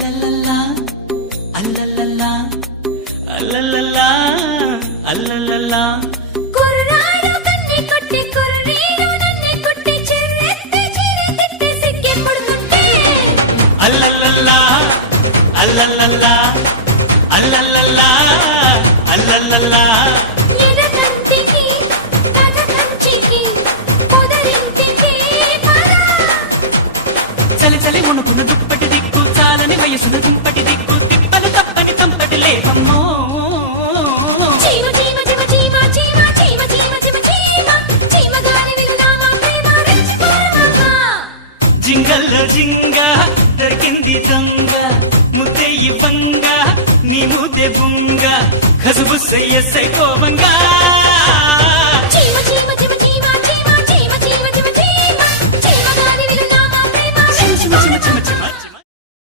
అల్లల్లల్లా అల్లల్లల్లా అల్లల్లల్లా అల్లల్లల్లా కుర్రాడు కన్ని కొట్టి కుర్రీడు నన్ను కొట్టి చిర్రెత్తి చిరెత్తి సిక్కి పడుతుంటే అల్లల్లల్లా అల్లల్లల్లా అల్లల్లల్లా అల్లల్లల్లా ఎడకంటికి కథకంచికి పొదరింటికి పరా చలి చలి మునుకున్న దుప్పటి దిక్కు చాలని వయసున దుంపటి దిక్కు తిప్పలు తప్పని తంపటి లేపమ్మో చీమ చీమ చీమ చీమ చీమ చీమ చీమ చీమ చీమ చీమ గాలి విలునామా ప్రేమ రెచ్చిపోరమ్మా జింగల్లో జింగ దొరికింది దొంగ ముద్దే ఇవ్వంగ నీ ముద్దే బుంగ కసుబుస్సయ్య సైకోవంగా